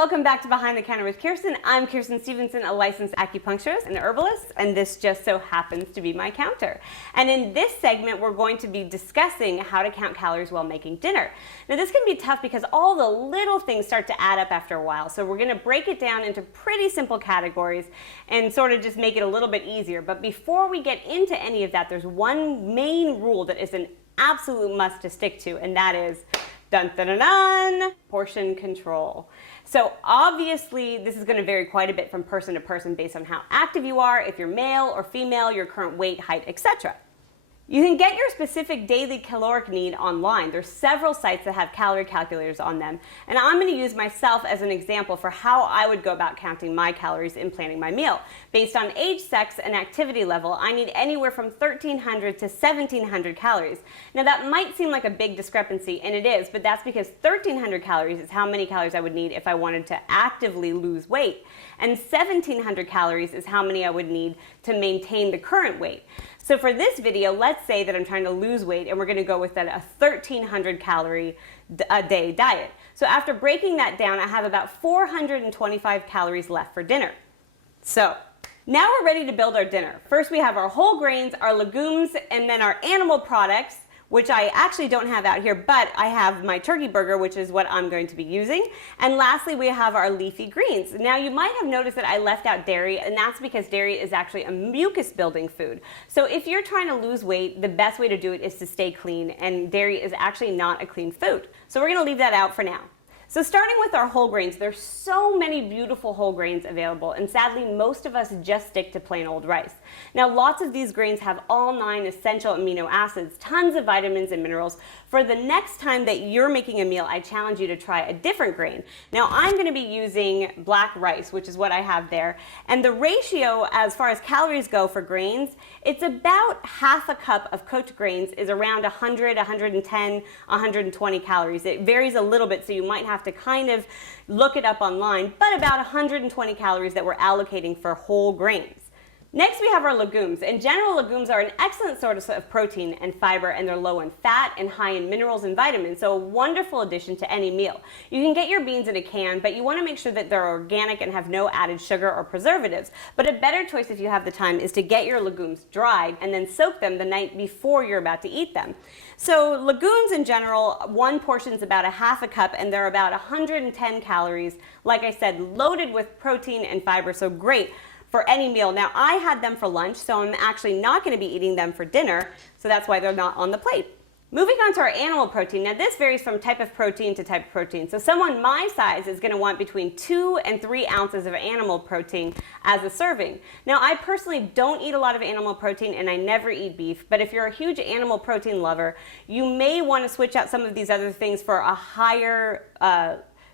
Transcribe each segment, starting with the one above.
welcome back to Behind the Counter with Kirstin. I'm Kirstin Stephenson, a licensed acupuncturist and herbalist, and this just so happens to be my counter. And in this segment, we're going to be discussing how to count calories while making dinner. Now, this can be tough because all the little things start to add up after a while, so we're going to break it down into pretty simple categories and sort of just make it a little bit easier. But before we get into any of that, there's one main rule that is an absolute must to stick to, and that is dun, dun, dun, dun, portion control. So obviously this is going to vary quite a bit from person to person based on how active you are, if you're male or female, your current weight, height, etc. You can get your specific daily caloric need online. There's several sites that have calorie calculators on them, and I'm going to use myself as an example for how I would go about counting my calories in planning my meal. Based on age, sex, and activity level, I need anywhere from 1,300 to 1,700 calories. Now that might seem like a big discrepancy, and it is, but that's because 1,300 calories is how many calories I would need if I wanted to actively lose weight, and 1,700 calories is how many I would need to maintain the current weight. So for this video, let's say that I'm trying to lose weight and we're going to go with a 1,300 calorie a day diet. So after breaking that down, I have about 425 calories left for dinner. So now we're ready to build our dinner. First we have our whole grains, our legumes, and then our animal products, which I actually don't have out here, but I have my turkey burger, which is what I'm going to be using. And lastly, we have our leafy greens. Now you might have noticed that I left out dairy, and that's because dairy is actually a mucus building food. So if you're trying to lose weight, the best way to do it is to stay clean, and dairy is actually not a clean food. So we're gonna leave that out for now. So starting with our whole grains, there's so many beautiful whole grains available, and sadly most of us just stick to plain old rice. Now lots of these grains have all 9 essential amino acids, tons of vitamins and minerals. For the next time that you're making a meal, I challenge you to try a different grain. Now I'm going to be using black rice, which is what I have there, and the ratio as far as calories go for grains, it's about half a cup of cooked grains is around 100, 110, 120 calories. It varies a little bit, so you might have to kind of look it up online, but about 120 calories that we're allocating for whole grains. Next we have our legumes. In general, legumes are an excellent source of protein and fiber, and they're low in fat and high in minerals and vitamins, so a wonderful addition to any meal. You can get your beans in a can, but you want to make sure that they're organic and have no added sugar or preservatives. But a better choice if you have the time is to get your legumes dried and then soak them the night before you're about to eat them. So legumes in general, one portion is about a half a cup, and they're about 110 calories. Like I said, loaded with protein and fiber, so great for any meal. Now I had them for lunch, so I'm actually not going to be eating them for dinner, so that's why they're not on the plate. Moving on to our animal protein. Now this varies from type of protein to type of protein. So someone my size is going to want between 2 and 3 ounces of animal protein as a serving. Now I personally don't eat a lot of animal protein, and I never eat beef, but if you're a huge animal protein lover, you may want to switch out some of these other things for a higher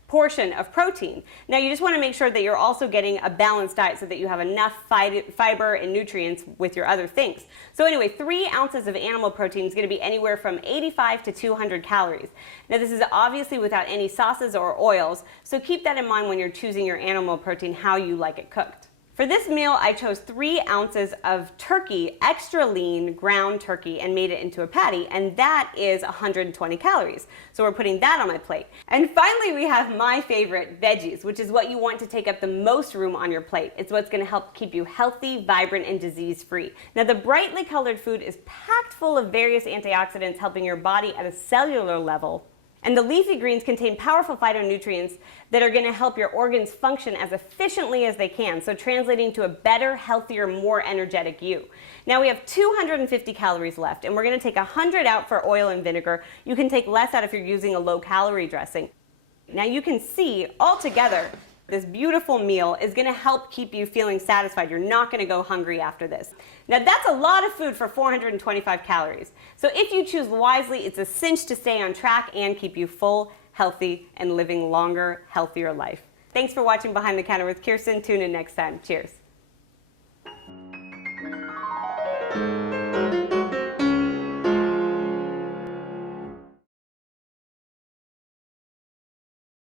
portion of protein. Now you just want to make sure that you're also getting a balanced diet so that you have enough fiber and nutrients with your other things. So anyway, 3 ounces of animal protein is going to be anywhere from 85 to 200 calories. Now this is obviously without any sauces or oils, so keep that in mind when you're choosing your animal protein, how you like it cooked. For this meal, I chose 3 ounces of turkey, extra lean ground turkey, and made it into a patty, and that is 120 calories. So we're putting that on my plate. And finally, we have my favorite, veggies, which is what you want to take up the most room on your plate. It's what's going to help keep you healthy, vibrant, and disease-free. Now, the brightly colored food is packed full of various antioxidants, helping your body at a cellular level. And the leafy greens contain powerful phytonutrients that are going to help your organs function as efficiently as they can, so translating to a better, healthier, more energetic you. Now we have 250 calories left, and we're going to take 100 out for oil and vinegar. You can take less out if you're using a low-calorie dressing. Now you can see altogether, this beautiful meal is going to help keep you feeling satisfied. You're not going to go hungry after this. Now that's a lot of food for 425 calories. So if you choose wisely, it's a cinch to stay on track and keep you full, healthy, and living longer, healthier life. Thanks for watching Behind the Counter with Kirstin. Tune in next time. Cheers.